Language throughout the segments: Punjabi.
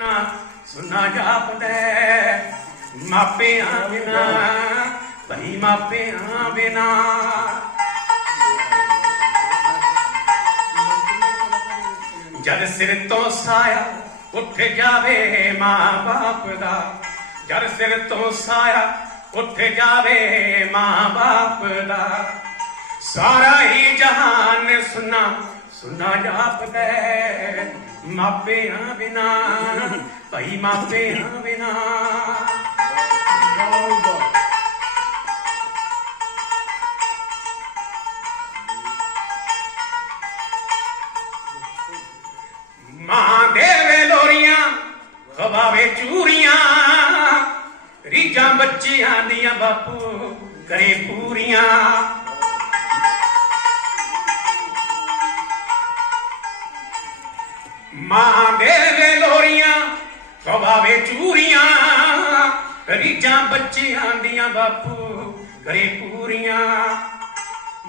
ਨਾ ਸੁਨਾ ਜਾਪਦਾ ਮਾਪਿਆਂ ਬਿਨਾ ਭਈ ਮਾਪਿਆਂ ਬਿਨਾ। ਜਦ ਸਿਰ ਤੋਂ ਸਾਇਆ ਉੱਠ ਜਾਵੇ ਮਾਂ ਬਾਪ ਦਾ, ਜਦ ਸਿਰ ਤੋਂ ਸਾਇਆ ਉੱਠ ਜਾਵੇ ਮਾਂ ਬਾਪ ਦਾ ਸਾਰਾ ਹੀ ਜਹਾਨ ਸੁਨਾ ਸੁਨਾ ਜਾਪਦਾ ਮਾਪਿਆਂ ਬਿਨਾ, ਭਾਈ ਮਾਪਿਆਂ ਬਿਨਾ। ਮਾਂ ਦੇਵੇ ਲੋਰੀਆਂ ਖਵਾਵੇ ਚੂਰੀਆਂ। ਰੀਜਾਂ ਬੱਚਿਆਂ ਦੀਆਂ ਬਾਪੂ ਕਰੇ ਪੂਰੀਆਂ। ਮਾਂ ਦੇਵੇ ਲੋਰੀਆਂ ਸਵਾਵੇ ਚੂਰੀਆਂ। ਰੀਜਾਂ ਬੱਚਿਆਂ ਦੀਆਂ ਬਾਪੂ ਕਰੇ ਪੂਰੀਆਂ।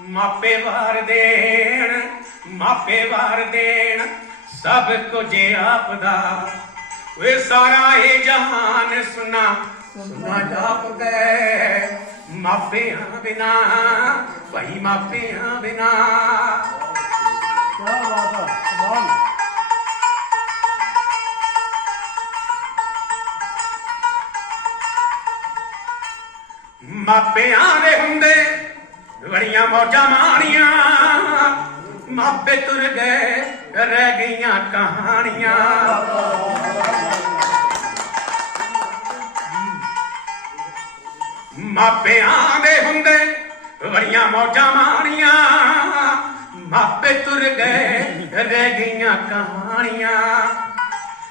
ਮਾਪੇ ਵਾਰ ਦੇਣ, ਮਾਪੇ ਵਾਰ ਦੇਣ, ਸਭ ਕੁਝ ਆਪ ਦਾ ਓਏ ਸਾਰਾ ਇਹ ਜਹਾਨ ਸੁਨਾ ਸੁਨਾ ਜਾਪਦਾ ਮਾਪਿਆਂ ਬਿਨਾ, ਭਾਈ ਮਾਪਿਆਂ ਬਿਨਾ। ਕੀ ਬਾਤ ਹੈ। ਮਾਪਿਆਂ ਦੇ ਹੁੰਦੇ ਬੜੀਆਂ ਮੌਜਾਂ ਮਾਣੀਆਂ। ਮਾਪੇ ਤੁਰ ਗਏ, ਰਹਿ ਗਈਆਂ ਕਹਾਣੀਆਂ। ਮਾਪਿਆਂ ਦੇ ਹੁੰਦੇ ਬੜੀਆਂ ਮੌਜਾਂ ਮਾਣੀਆਂ। ਮਾਪੇ ਤੁਰ ਗਏ, ਰਹਿ ਗਈਆਂ ਕਹਾਣੀਆਂ।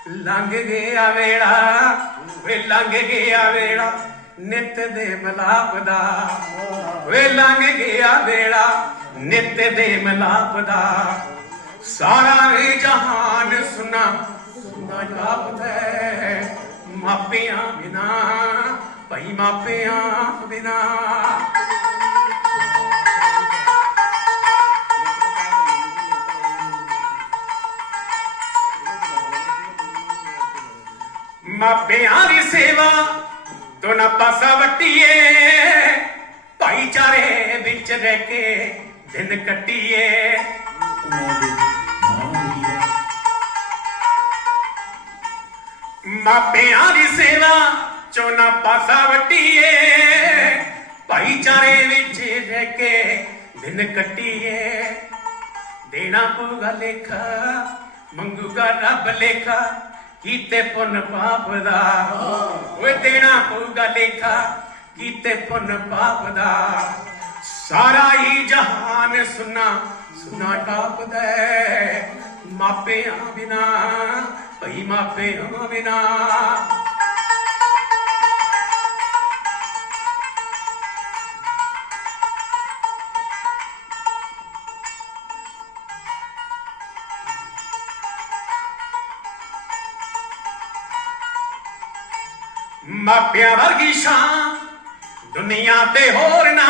ਲੰਘ ਗਿਆ ਵੇੜਾ ਵੇ ਲੰਘ ਗਿਆ ਵੇੜਾ ਨਿਤ ਦੇ ਮਲਾਪ ਦਾ ਵੇ ਲੰਘ ਗਿਆ ਵੇੜਾ ਨਿਤ ਦੇ ਮਲਾਪ ਦਾ। ਸਾਰਾ ਇਹ ਜਹਾਨ ਸੁਨਾ ਸੁਨਾ ਜਾਪਦਾ ਮਾਪਿਆਂ ਬਿਨਾ, ਭਈ ਮਾਪਿਆਂ ਬਿਨਾ। ਮਾਪਿਆਂ ਦੀ ਸੇਵਾ ਦੋਨਾਂ ਪਾਸਾ ਵਟੀਏ, ਭਾਈਚਾਰੇ ਵਿੱਚ ਰਹਿ ਕੇ ਦਿਨ ਕੱਟੀਏ। ਮਾਪਿਆਂ ਦੀ ਸੇਵਾ ਚੋਨਾ ਪਾਸਾ ਵਟੀਏ, ਭਾਈਚਾਰੇ ਵਿੱਚ ਰਹਿ ਕੇ ਦਿਨ ਕੱਟੀਏ। ਦੇਣਾ ਪਊਗਾ ਲੇਖਾ, ਮੰਗੂਗਾ ਰੱਬ ਲੇਖਾ। ਕੀਤੇ ਪੁੰਨ ਪਾਪ ਦਾ ਓਏ ਦੇਣਾ ਪਊਗਾ ਲੇਖਾ, ਕੀਤੇ ਪੁੰਨ ਪਾਪ ਦਾ ਸਾਰਾ ਹੀ ਜਹਾਨ ਸੁਨਾ ਸੁਨਾ ਟਾਪਦਾ ਮਾਪਿਆਂ ਬਿਨਾ, ਭਈ ਮਾਪਿਆਂ ਬਿਨਾ। ਮਾਪਿਆਂ ਵਰਗੀ ਸ਼ਾਨ, ਦੁਨੀਆ ਤੇ ਹੋਰ ਨਾ।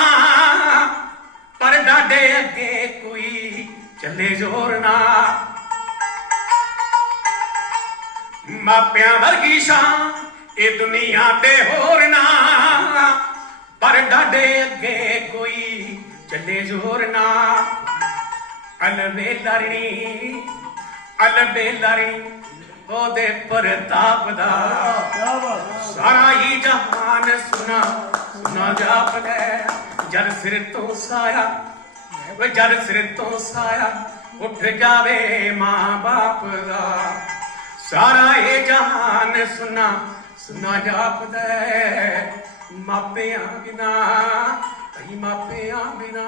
ਪਰ ਡਾਡੇ ਅੱਗੇ ਕੋਈ ਚੱਲੇ ਜ਼ੋਰ ਨਾ। ਮਾਪਿਆਂ ਵਰਗੀ ਸ਼ਾਨ, ਇਹ ਦੁਨੀਆ ਤੇ ਹੋਰ ਨਾ। ਪਰ ਡਾਡੇ ਅੱਗੇ ਕੋਈ ਚੱਲੇ ਜ਼ੋਰ ਨਾ। ਅਲਵੇ ਲਰਣੀ ਅਲਵੇ ਲਰਣੀ। ਉਹਦੇ ਪ੍ਰਤਾਪ ਦਾ। ਸਾਰਾ ਹੀ ਜਹਾਨ ਸੁਣਾ ਸੁਣਾ ਜਾਪਦਾ ਲੈ ਜਦ ਸਿਰ ਤੋਂ ਸਾਇਆ, ਵੇ ਜਦ ਸਿਰ ਤੋਂ ਸਾਇਆ, ਉੱਠ ਜਾਵੇ ਮਾਂ ਬਾਪ ਦਾ। ਸਾਰਾ ਹੀ ਜਹਾਨ ਸੁਣਾ ਸੁਣਾ ਜਾਪਦਾ ਮਾਪਿਆਂ ਬਿਨਾ, ਕਈ ਮਾਪਿਆਂ ਬਿਨਾ।